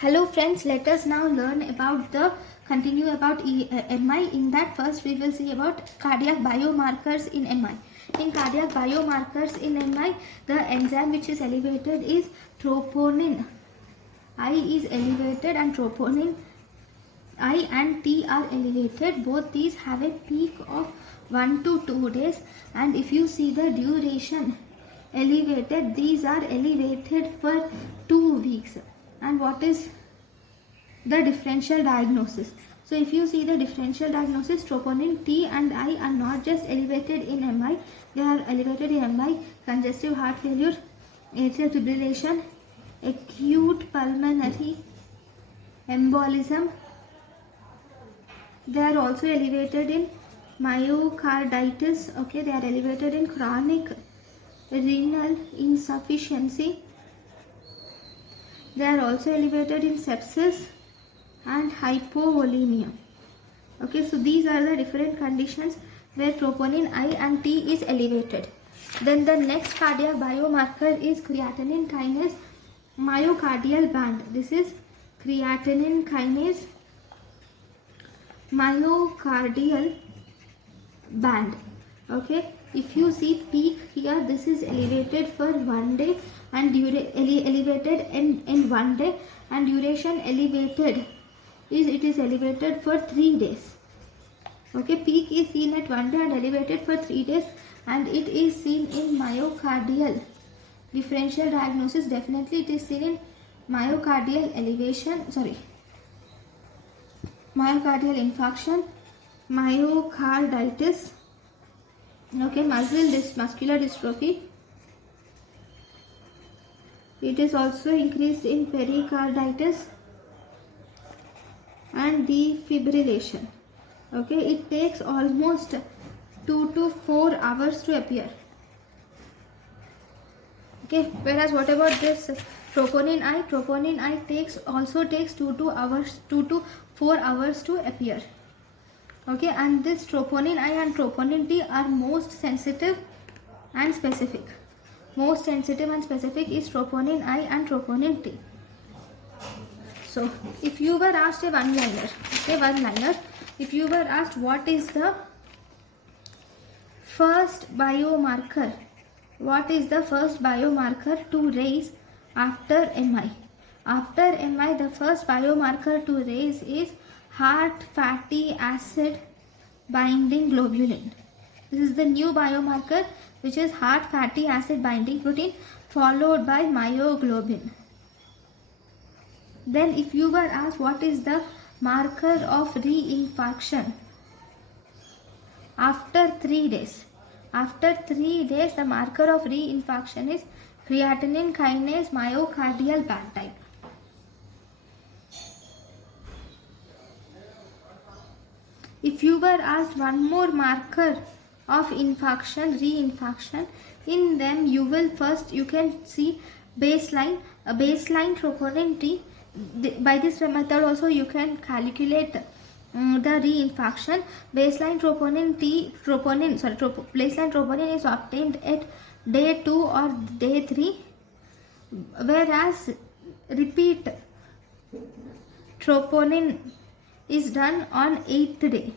Hello friends, let us now learn about continue about MI. In that, first we will see about cardiac biomarkers in MI. In cardiac biomarkers in MI, the enzyme which is elevated is troponin. I is elevated and troponin I and T are elevated. Both these have a peak of 1 to 2 days, and if you see the duration elevated, these are elevated for 2 weeks. And what is the differential diagnosis? So if you see the differential diagnosis, troponin T and I are not just elevated in MI, they are elevated in MI, congestive heart failure, atrial fibrillation, acute pulmonary embolism. They are also elevated in myocarditis. Okay, they are elevated in chronic renal insufficiency. They are also elevated in sepsis and hypovolemia. Okay, so these are the different conditions where troponin I and T is elevated. Then the next cardiac biomarker is creatinine kinase myocardial band. This is creatinine kinase myocardial band. Okay, if you see peak here, this is elevated for 1 day and elevated in 1 day, and duration elevated is elevated for 3 days. Okay, peak is seen at 1 day and elevated for 3 days, and it is seen in myocardial differential diagnosis. Definitely it is seen in myocardial myocardial infarction, myocarditis, okay, muscular dystrophy. It is also increased in pericarditis and defibrillation. Okay, it takes almost 2 to 4 hours to appear. Okay, whereas what about this troponin I? Troponin I also takes 2 to 4 hours to appear. Okay, and this troponin I and troponin T are most sensitive and specific. Most sensitive and specific is troponin I and troponin T. So if you were asked a one-liner, if you were asked what is the first biomarker, to raise after MI? After MI, the first biomarker to raise is heart fatty acid binding globulin. This is the new biomarker, which is heart fatty acid binding protein, followed by myoglobin. Then if you were asked what is the marker of reinfarction, after 3 days, the marker of reinfarction is creatinine kinase myocardial band type. If you were asked one more marker of reinfarction, in them you can see baseline troponin T. By this method also you can calculate the reinfarction. Baseline troponin is obtained at day 2 or day 3, whereas repeat troponin is done on 8th day.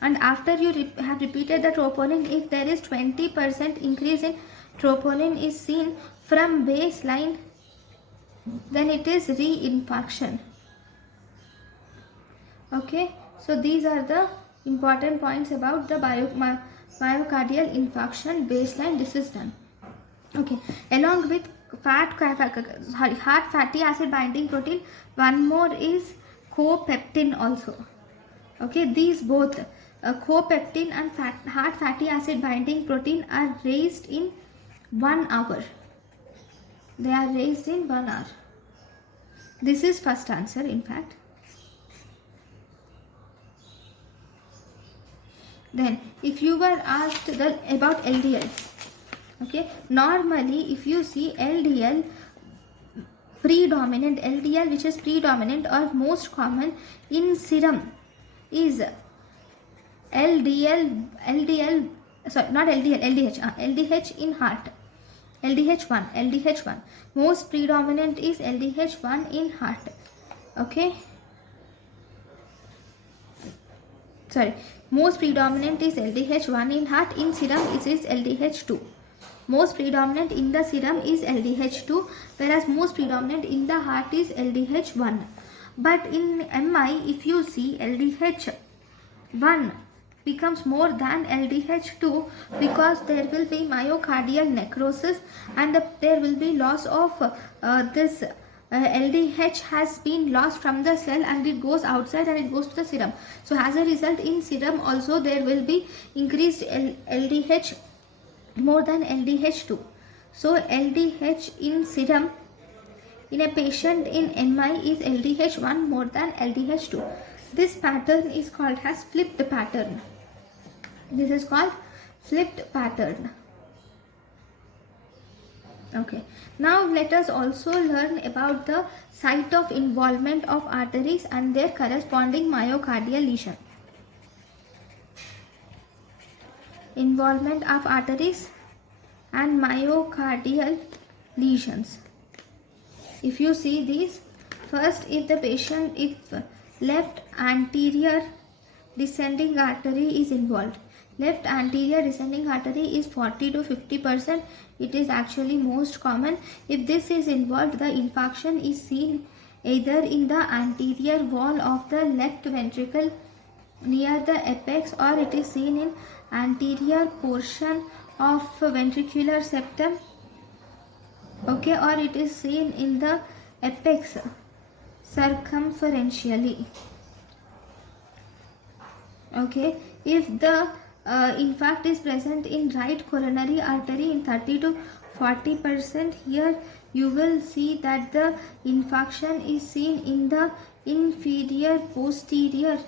And after you have repeated the troponin, if there is 20% increase in troponin is seen from baseline, then it is reinfarction. Okay, so these are the important points about the myocardial infarction baseline. This is done. Okay, along with heart fatty acid binding protein, one more is copeptin also. Okay, these both copeptin and heart fatty acid binding protein are raised in 1 hour. They are raised in 1 hour. This is first answer, in fact. Then if you were asked about LDL, okay, normally if you see LDL which is predominant or most common in serum is LDH in heart. LDH1. Most predominant is LDH1 in heart. Okay, sorry, most predominant is LDH1 in heart. In serum it is LDH2. Most predominant in the serum is LDH2, whereas most predominant in the heart is LDH1. But in MI, if you see, LDH1 becomes more than LDH2 because there will be myocardial necrosis, and there will be loss of this LDH has been lost from the cell, and it goes outside and it goes to the serum. So as a result, in serum also there will be increased LDH more than LDH2. So LDH in serum in a patient in MI is LDH1 more than LDH2. This pattern is called as flipped pattern. This is called flipped pattern. Okay, now let us also learn about the site of involvement of arteries and their corresponding myocardial lesion. Involvement of arteries and myocardial lesions. If you see these, first, if left anterior descending artery is involved, left anterior descending artery is 40 to 50%. It is actually most common. If this is involved, the infarction is seen either in the anterior wall of the left ventricle near the apex, or it is seen in anterior portion of ventricular septum, okay, or it is seen in the apex circumferentially. Okay, if the infarct is present in right coronary artery in 30 to 40%, here you will see that the infarction is seen in the inferior posterior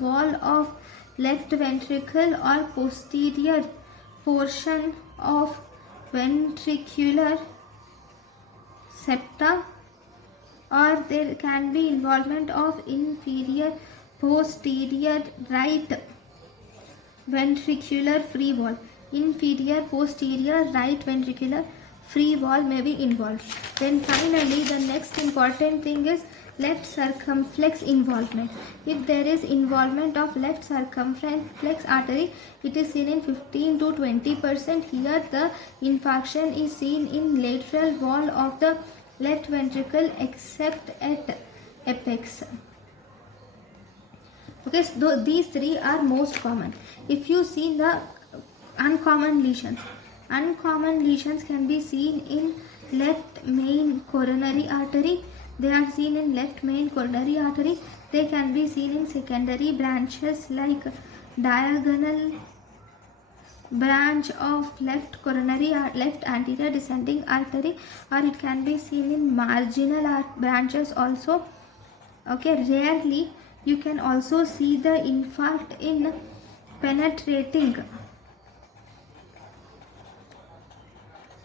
wall of left ventricle or posterior portion of ventricular septa, or there can be involvement of inferior posterior right ventricular free wall. Inferior posterior right ventricular free wall may be involved. Then finally, the next important thing is left circumflex involvement. If there is involvement of left circumflex artery, it is seen in 15 to 20%. Here the infarction is seen in lateral wall of the left ventricle except at apex. Okay, so these three are most common. If you see the uncommon lesions can be seen in left main coronary artery. They are seen in left main coronary artery. They can be seen in secondary branches like diagonal branch of left anterior descending artery, or it can be seen in marginal branches also. Okay, rarely you can also see the infarct in penetrating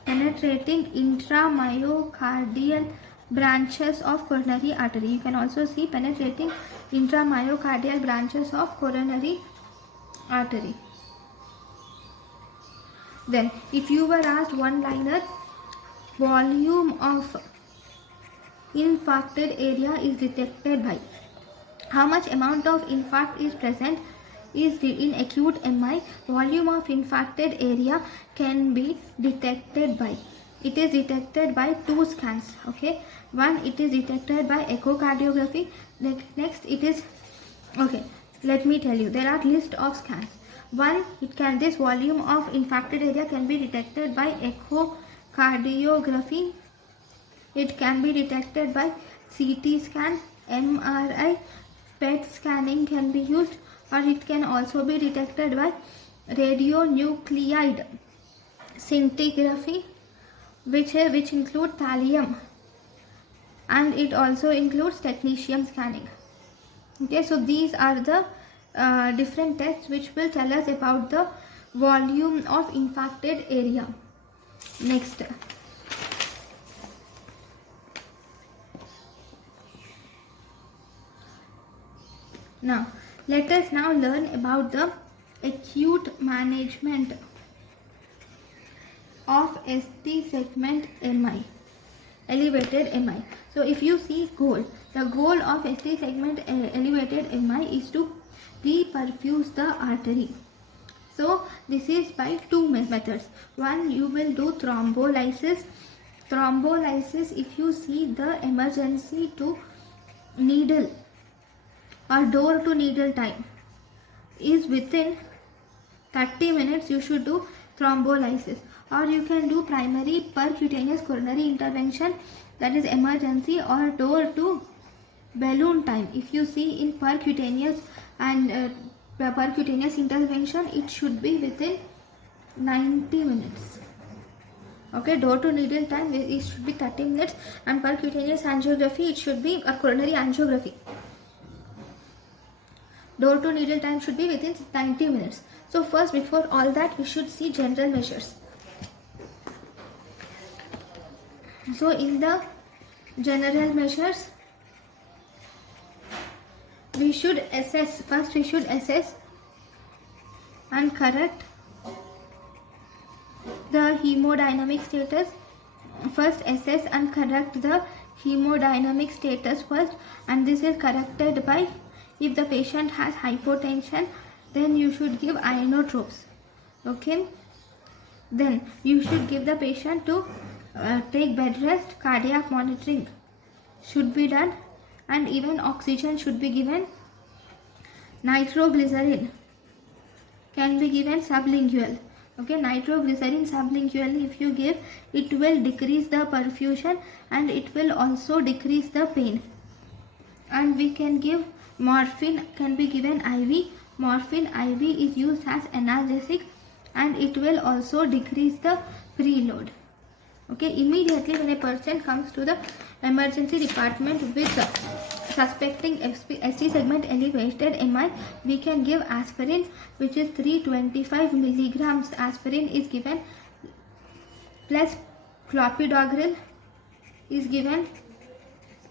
intramyocardial branches of coronary artery. You can also see penetrating intramyocardial branches of coronary artery. Then, if you were asked one-liner, volume of infarcted area is detected by, how much amount of infarct is present is in acute MI, volume of infarcted area can be detected by, it is detected by two scans. Okay, one, it is detected by echocardiography. Next it is, okay, let me tell you, there are list of scans. One, this volume of infarcted area can be detected by echocardiography. It can be detected by CT scan, MRI, PET scanning can be used, or it can also be detected by radionuclide scintigraphy, which include thallium, and it also includes technetium scanning. Okay, so these are the different tests which will tell us about the volume of infarcted area. Next, now let us now learn about the acute management of ST segment MI, elevated MI. So if you see goal, the goal of ST segment elevated MI is to reperfuse the artery. So this is by two methods. One, you will do thrombolysis. Thrombolysis, if you see the emergency to needle or door to needle time is within 30 minutes, you should do thrombolysis. Or you can do primary percutaneous coronary intervention, that is emergency or door to balloon time. If you see in percutaneous and percutaneous intervention, it should be within 90 minutes. Okay, door to needle time it should be 30 minutes, and percutaneous angiography it should be a coronary angiography. Door to needle time should be within 90 minutes. So first, before all that, we should see general measures. So in the general measures, we should assess, first we should assess and correct the hemodynamic status. First assess and correct the hemodynamic status first, and this is corrected by, if the patient has hypotension, then you should give inotropes. Okay, then you should give the patient to take bed rest, cardiac monitoring should be done, and even oxygen should be given. Nitroglycerin can be given sublingual. Okay, nitroglycerin sublingually if you give, it will decrease the perfusion and it will also decrease the pain. And we can give morphine, can be given IV. Morphine IV is used as analgesic and it will also decrease the preload. Okay, immediately when a person comes to the emergency department with suspecting ST segment elevated MI, we can give aspirin, which is 325 milligrams. Aspirin is given, plus clopidogrel is given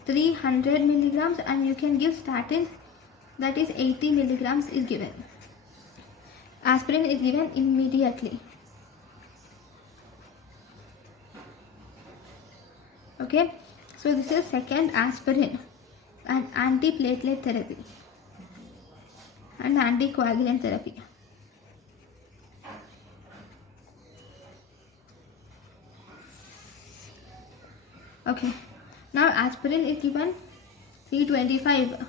300 milligrams, and you can give statin, that is 80 milligrams is given. Aspirin is given immediately. Okay, so this is second, aspirin and antiplatelet therapy and anticoagulant therapy. Okay, now aspirin is given 325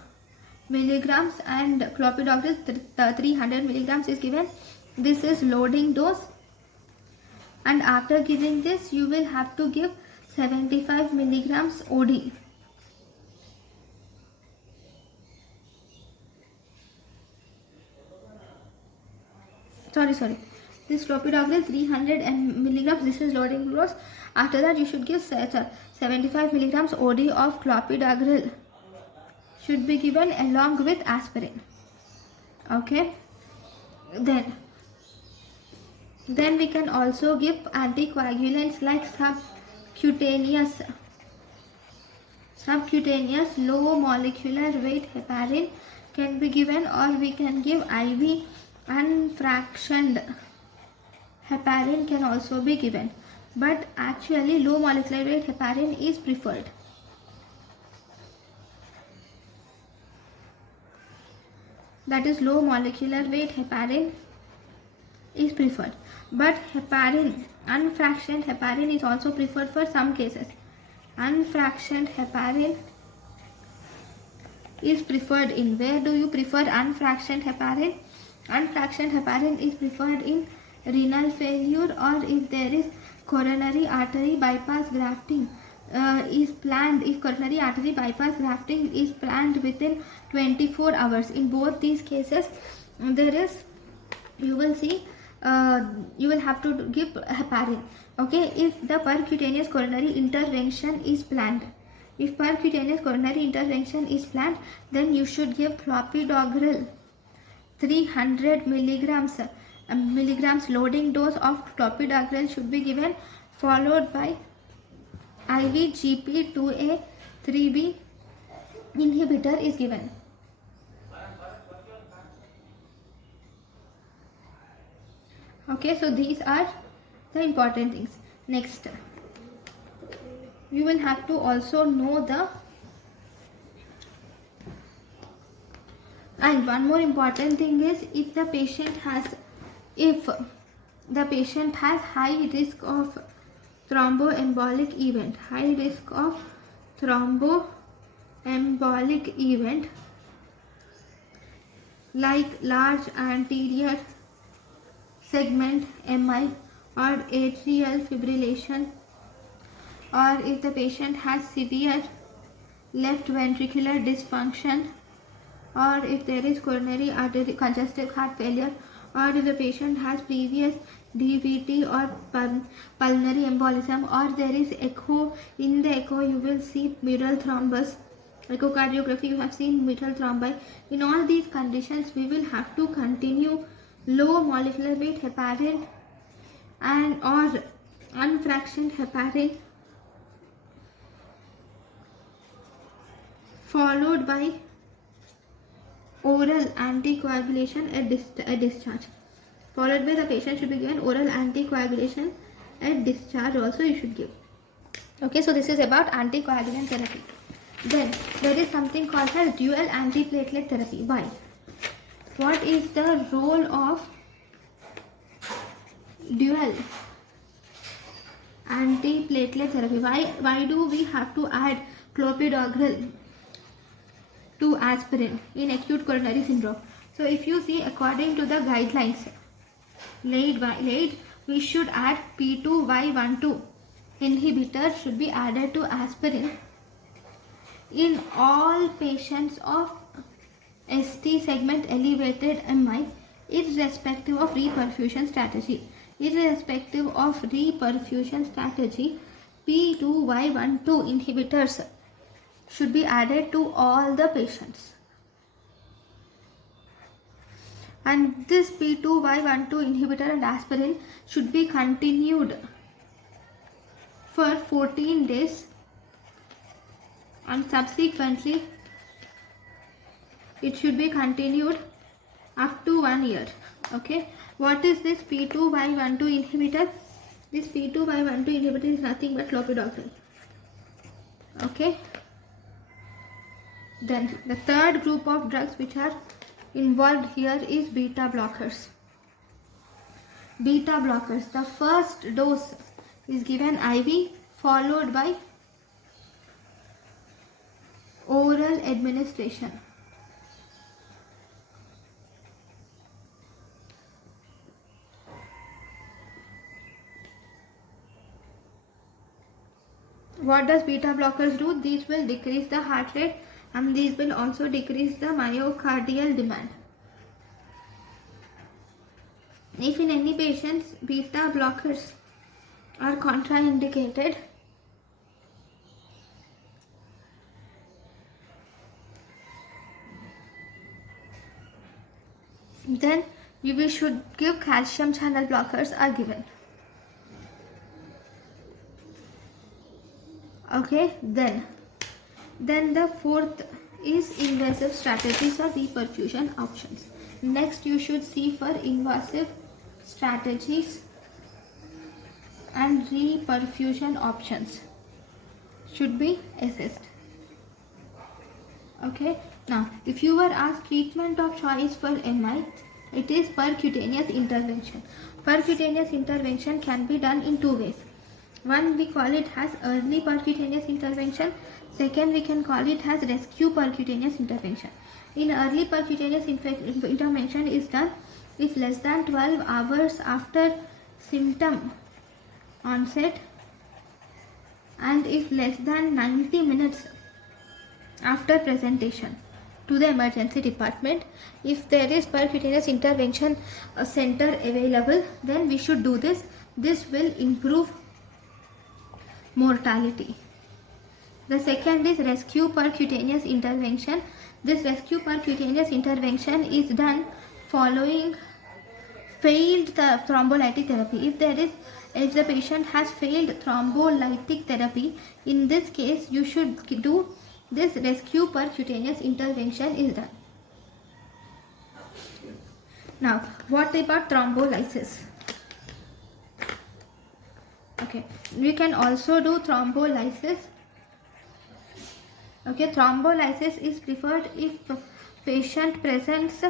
milligrams and clopidogrel 300 milligrams is given. This is loading dose, and after giving this you will have to give 75 milligrams OD. Sorry. This clopidogrel 300 milligrams, this is loading dose. After that you should give 75 milligrams OD of clopidogrel should be given along with aspirin. Okay. Then we can also give anticoagulants like subcutaneous low molecular weight heparin can be given, or we can give IV unfractioned heparin can also be given, but actually low molecular weight heparin is preferred. That is, low molecular weight heparin is preferred, but heparin, unfractioned heparin is also preferred for some cases. Unfractioned heparin is preferred in, where do you prefer unfractioned heparin? Unfractioned heparin is preferred in renal failure, or if there is coronary artery bypass grafting is planned, if coronary artery bypass grafting is planned within 24 hours. In both these cases, there is, you will see, you will have to give heparin. Okay, if the percutaneous coronary intervention is planned, then you should give clopidogrel 300 milligrams loading dose of clopidogrel should be given, followed by IV GP2A 3B inhibitor is given. Okay, so these are the important things. you will have to also know the, and one more important thing is, if the patient has high risk of thromboembolic event, like large anterior segment MI or atrial fibrillation, or if the patient has severe left ventricular dysfunction, or if there is coronary artery congestive heart failure, or if the patient has previous DVT or pulmonary embolism, or there is echo, in the echo you will see mitral thrombus, echocardiography you have seen mitral thrombi. In all these conditions we will have to continue low molecular weight heparin and or unfractioned heparin followed by oral anticoagulation at discharge. Followed by, the patient should be given oral anticoagulation at discharge also you should give. Okay, so this is about anticoagulant therapy. Then there is something called as dual antiplatelet therapy. Why? What is the role of dual antiplatelet therapy? Why do we have to add clopidogrel to aspirin in acute coronary syndrome? So if you see, according to the guidelines laid, we should add P2Y12 inhibitor should be added to aspirin in all patients of ST segment elevated MI, irrespective of reperfusion strategy. P2Y12 inhibitors should be added to all the patients. And this P2Y12 inhibitor and aspirin should be continued for 14 days, and subsequently it should be continued up to 1 year. Okay, what is this P2Y12 inhibitor? This P2Y12 inhibitor is nothing but clopidogrel. Okay, then the third group of drugs which are involved here is beta blockers. The first dose is given IV followed by oral administration. What does beta blockers do? These will decrease the heart rate and these will also decrease the myocardial demand. If in any patients beta blockers are contraindicated, then you should give calcium channel blockers are given. Okay, then the fourth is invasive strategies or reperfusion options. Next you should see for invasive strategies and reperfusion options should be assessed. Okay, now if you were asked treatment of choice for MI, it is percutaneous intervention. Percutaneous intervention can be done in two ways. One, we call it as early percutaneous intervention. Second, we can call it as rescue percutaneous intervention. In early percutaneous intervention is done if less than 12 hours after symptom onset and if less than 90 minutes after presentation to the emergency department. If there is percutaneous intervention center available, then we should do this. This will improve mortality. The second is rescue percutaneous intervention. This rescue percutaneous intervention is done following failed thrombolytic therapy. If the patient has failed thrombolytic therapy, in this case you should do this rescue percutaneous intervention is done. Now, what about thrombolysis? Okay, we can also do thrombolysis. Okay, thrombolysis is preferred if patient presents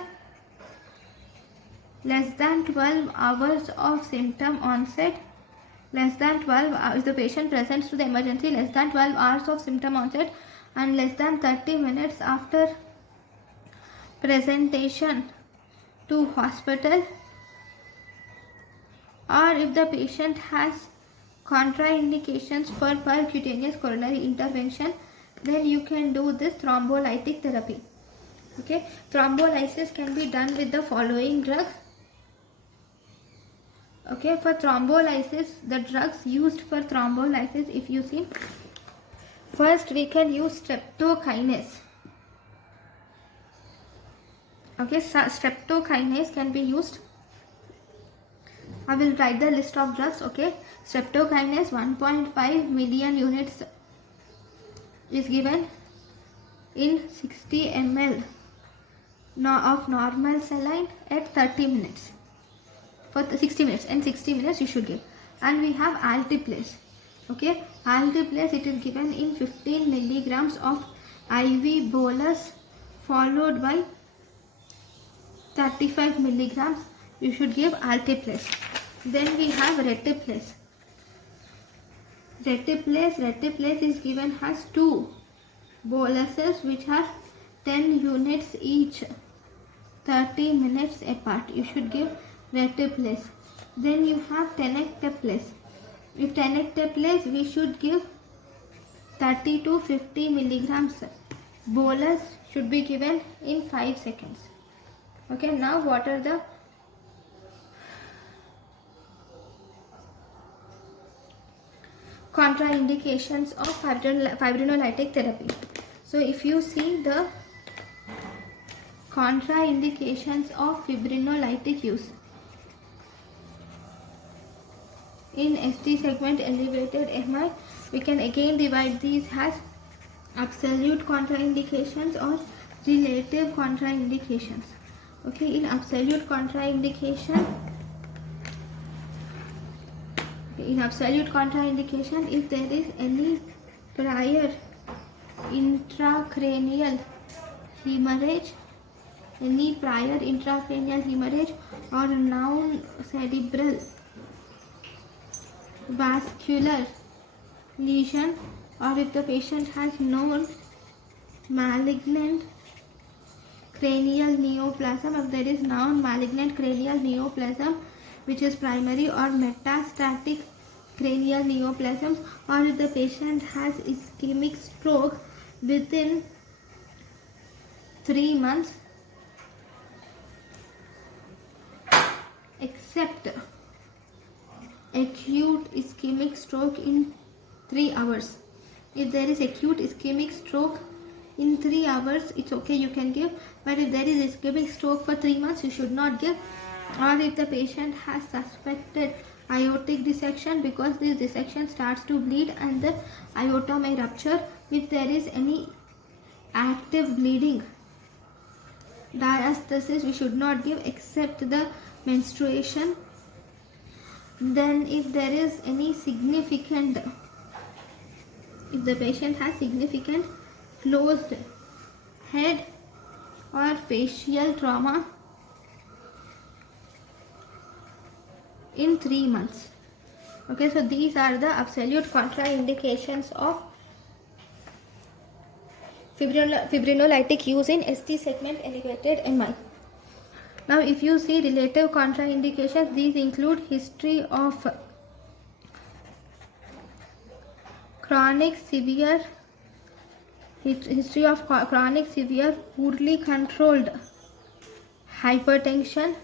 less than 12 hours of symptom onset. Less than 12 hours, the patient presents to the emergency less than 12 hours of symptom onset and less than 30 minutes after presentation to hospital, or if the patient has contraindications for percutaneous coronary intervention, then you can do this thrombolytic therapy. Okay, thrombolysis can be done with the following drugs. Okay, for thrombolysis, the drugs used for thrombolysis, if you see, first we can use streptokinase. Okay, streptokinase can be used. I will write the list of drugs. Okay, streptokinase 1.5 million units is given in 60 ml of normal saline at 30 minutes. For 60 minutes, and 60 minutes you should give. And we have Altiplase. Okay, Altiplase, it is given in 15 milligrams of IV bolus followed by 35 milligrams. You should give Altiplase. Then we have Retiplase. Retiplase is given as 2 boluses which are 10 units each, 30 minutes apart. You should give Retiplase. Then you have Tenecteplase. With Tenecteplase, we should give 30 to 50 milligrams. Bolus should be given in 5 seconds. Okay, now what are the contraindications of fibrinolytic therapy? So if you see the contraindications of fibrinolytic use, in ST segment elevated MI, we can again divide these as absolute contraindications or relative contraindications. Okay, in absolute contraindication, if there is any prior intracranial hemorrhage, or non-cerebral vascular lesion, or if the patient has known malignant cranial neoplasm, if there is known malignant cranial neoplasm which is primary or metastatic cranial neoplasm, or if the patient has ischemic stroke within 3 months, except acute ischemic stroke in 3 hours. If there is acute ischemic stroke in 3 hours, it's okay, you can give. But if there is ischemic stroke for 3 months, you should not give. Or if the patient has suspected aortic dissection, because this dissection starts to bleed and the aorta may rupture. If there is any active bleeding, diastasis, we should not give except the menstruation. Then if there is any significant, if the patient has significant closed head or facial trauma in 3 months. Okay, so these are the absolute contraindications of fibrinolytic use in ST segment elevated MI. Now if you see relative contraindications, these include history of chronic severe poorly controlled hypertension,